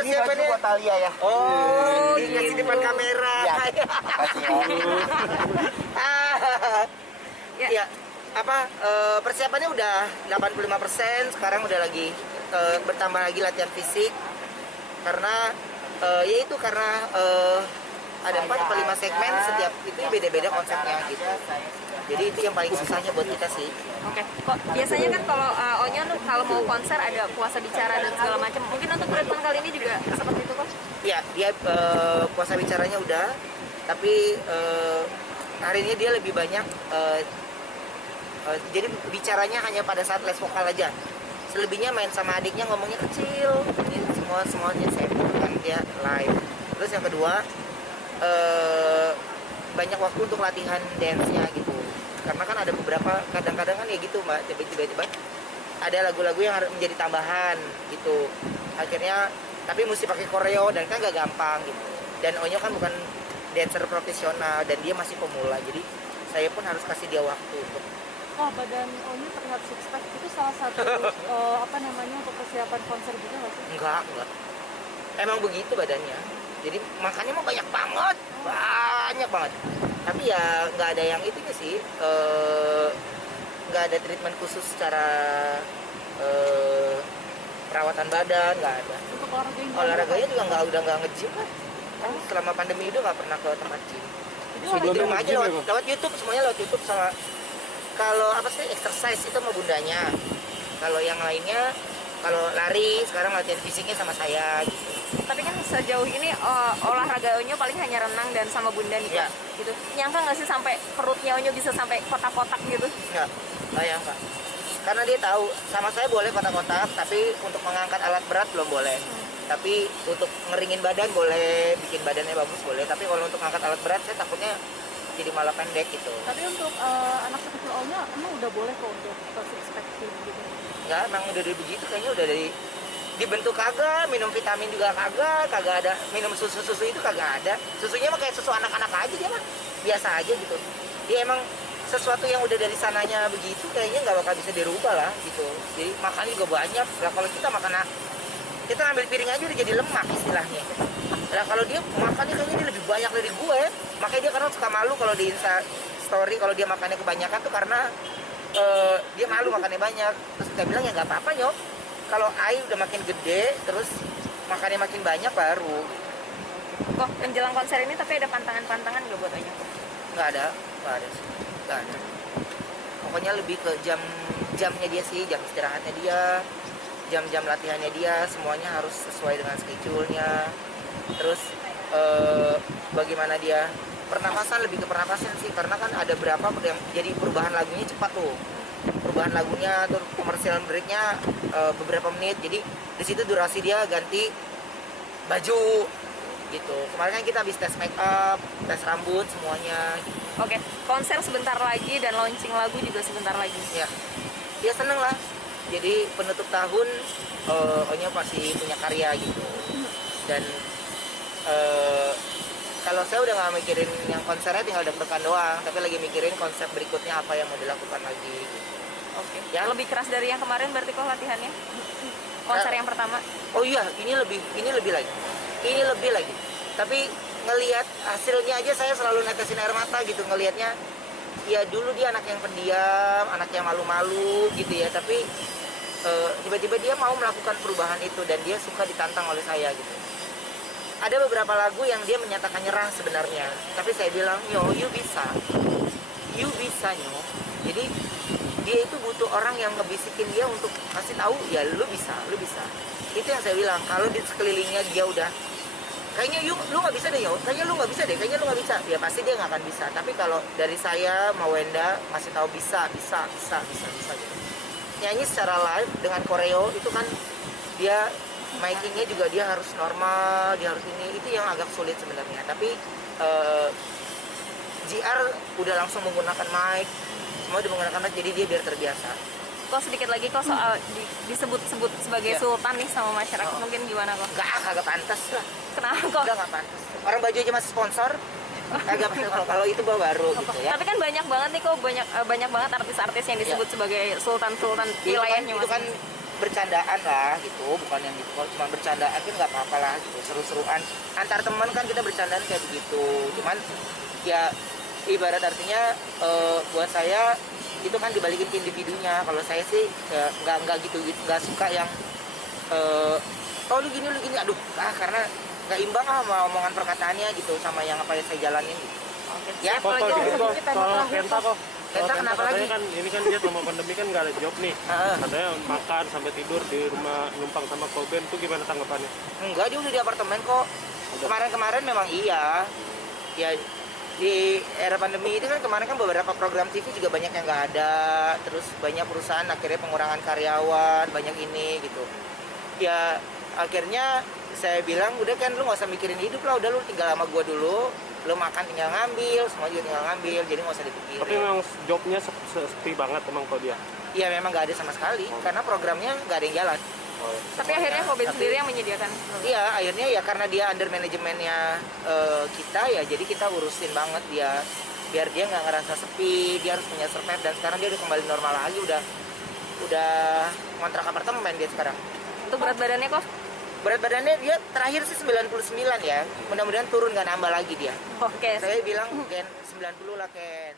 persiapannya buat Talia ya. oh ini gitu. di depan kamera Ya. Makasih ya. ya apa persiapannya udah 85%, sekarang udah lagi bertambah lagi latihan fisik karena ya itu karena ada 4 atau 5 segmen, setiap itu beda-beda konsepnya gitu. Jadi itu yang paling susahnya buat kita sih. Oke, kok biasanya kan kalau Onyo tuh kalau mau konser ada puasa bicara dan segala macam. Mungkin untuk treatment kali ini juga seperti itu kok? Ya, dia puasa bicaranya udah, tapi hari ini dia lebih banyak jadi bicaranya hanya pada saat les vokal aja. Selebihnya main sama adiknya ngomongnya kecil. Ini semuanya saya kan dia live. Terus yang kedua banyak waktu untuk latihan dance-nya gitu. Karena kan ada beberapa kadang-kadang kan ya gitu mbak, tiba-tiba ada lagu-lagu yang harus menjadi tambahan gitu. Akhirnya tapi mesti pakai koreo dan kan gak gampang gitu. Dan Onyo kan bukan dancer profesional dan dia masih pemula, jadi saya pun harus kasih dia waktu untuk. Oh, badan Onyo terlihat six pack, itu salah satu apa namanya untuk persiapan konser juga nggak sih? Enggak. Emang begitu badannya. Jadi makannya mah banyak banget. Tapi ya nggak ada yang itunya sih. Nggak ada treatment khusus secara perawatan badan, nggak ada. Untuk Olahraganya juga udah nggak nge-gym kan. Kan selama pandemi itu nggak pernah ke tempat gym. Jadi di rumah aja lewat YouTube, semuanya lewat YouTube sama kalau apa sih exercise itu sama bundanya. Kalau yang lainnya kalau lari sekarang latihan fisiknya sama saya gitu. Tapi kan sejauh ini olahraga Onyo paling hanya renang dan sama bunda nih Ya. gitu. Nyangka nggak sih sampai perutnya Onyo bisa sampai kotak-kotak gitu? Enggak, Kak. Karena dia tahu sama saya boleh kotak-kotak, tapi untuk mengangkat alat berat belum boleh. Tapi untuk ngeringin badan boleh, bikin badannya bagus boleh. Tapi kalau untuk ngangkat alat berat saya takutnya jadi malah pendek gitu. Tapi untuk anak sekecil Onyo emang udah boleh kok untuk six pack gitu. Enggak, emang udah dari begitu kayaknya udah dari dibentuk kagak, minum vitamin juga kagak ada, minum susu itu kagak ada. Susunya mah kayak susu anak-anak aja dia mah, biasa aja gitu. Dia emang sesuatu yang udah dari sananya begitu kayaknya nggak bakal bisa dirubah lah gitu. Jadi makannya juga banyak. Lah kalau kita kita ngambil piring aja udah jadi lemak istilahnya. Lah kalau dia makannya kayaknya dia lebih banyak dari gue. Makanya dia kadang suka malu kalau di Insta story kalau dia makannya kebanyakan tuh karena dia malu makannya banyak. Terus kita bilang ya nggak apa-apa nyok. Kalau Ai udah makin gede, terus makannya makin banyak baru. Kok menjelang konser ini tapi ada pantangan-pantangan nggak buat Onyo? Nggak ada sih. Nggak ada. Pokoknya lebih ke jamnya dia sih, jam istirahatnya dia, jam-jam latihannya dia, semuanya harus sesuai dengan schedule-nya. Terus bagaimana dia pernapasan, lebih ke pernapasan sih, karena kan ada berapa yang jadi perubahan lagunya cepat tuh. Perubahan lagunya atau komersial breaknya beberapa menit, jadi di situ durasi dia ganti baju gitu. Kemarin kan kita habis tes make up, tes rambut semuanya gitu. Oke, konser sebentar lagi dan launching lagu juga sebentar lagi. Ya dia seneng lah, jadi penutup tahun Onyo pasti punya karya gitu. Dan kalau saya udah nggak mikirin yang konsernya, tinggal deg-degan doang, tapi lagi mikirin konsep berikutnya apa yang mau dilakukan lagi gitu. Oke. Ya. Lebih keras dari yang kemarin berarti kok latihannya? Konser yang pertama? Oh iya, ini lebih lagi. Tapi ngelihat hasilnya aja saya selalu netesin air mata gitu ngelihatnya. Ya dulu dia anak yang pendiam, anak yang malu-malu gitu ya, tapi tiba-tiba dia mau melakukan perubahan itu dan dia suka ditantang oleh saya gitu. Ada beberapa lagu yang dia menyatakan nyerah sebenarnya, tapi saya bilang, "Yo, you bisa, Nyo." Jadi dia itu butuh orang yang ngebisikin dia untuk kasih tahu, ya lu bisa. Itu yang saya bilang. Kalau di sekelilingnya dia udah kayaknya lu nggak bisa deh, Yo. Kayaknya lu nggak bisa. Ya pasti dia nggak akan bisa. Tapi kalau dari saya, Mawenda masih tahu bisa gitu. Nyanyi secara live dengan koreo itu kan dia makingnya juga dia harus normal, dia harus itu yang agak sulit sebenarnya. Tapi JR udah langsung menggunakan mic, semua udah menggunakan mic, jadi dia biar terbiasa. Kok sedikit lagi kok soal disebut-sebut sebagai sultan nih sama masyarakat, mungkin gimana kok? Kagak pantas lah. Kenapa kok? Udah nggak pantas. Orang baju aja masih sponsor. Kagak pantas kalau itu baru gitu ya. Tapi kan banyak banget nih kok banyak banget artis-artis yang disebut sebagai sultan-sultan wilayahnya itu kan bercandaan lah gitu, bukan yang gitu. Kalau cuma bercandaan kan nggak apa-apa lah gitu, seru-seruan antar teman kan kita bercandaan kayak begitu. Cuman ya ibarat artinya buat saya itu kan dibalikin ke individunya. Kalau saya sih ya, nggak gitu, nggak suka yang oh lu gini, aduh karena nggak imbang sama omongan perkataannya gitu sama yang apa yang saya jalanin gitu. Oke, Ya, siap. Kalau gitu, gitu, kita Soal terakhir, Kenta kok. Kenta Soal kenapa katanya lagi? Kan ini kan dia selama pandemi kan nggak ada job nih. Heeh. Katanya makan sampai tidur di rumah numpang sama Koben tuh gimana tanggapannya? Enggak, dia udah di apartemen kok. Kemarin memang iya. Ya di era pandemi itu kan kemarin kan beberapa program TV juga banyak yang nggak ada. Terus banyak perusahaan akhirnya pengurangan karyawan, banyak ini gitu. Ya akhirnya saya bilang udah kan lu nggak usah mikirin hidup lah, udah lu tinggal sama gua dulu. Lu makan tinggal ngambil, semua juga tinggal ngambil, jadi nggak usah dipikirin. Tapi memang jobnya sepi banget emang kalau dia. Iya memang nggak ada sama sekali, karena programnya nggak ada yang jalan. tapi akhirnya Koben sendiri yang menyediakan. Iya, akhirnya ya karena dia under manajemennya kita ya, jadi kita urusin banget dia biar dia nggak ngerasa sepi, dia harus punya survive dan sekarang dia udah kembali normal lagi, udah kontrak apartemen dia sekarang. Untuk berat badannya kok? Berat badannya dia terakhir sih 99 ya, mudah-mudahan turun nggak nambah lagi dia. Oke. Saya bilang Ken 90 lah Ken.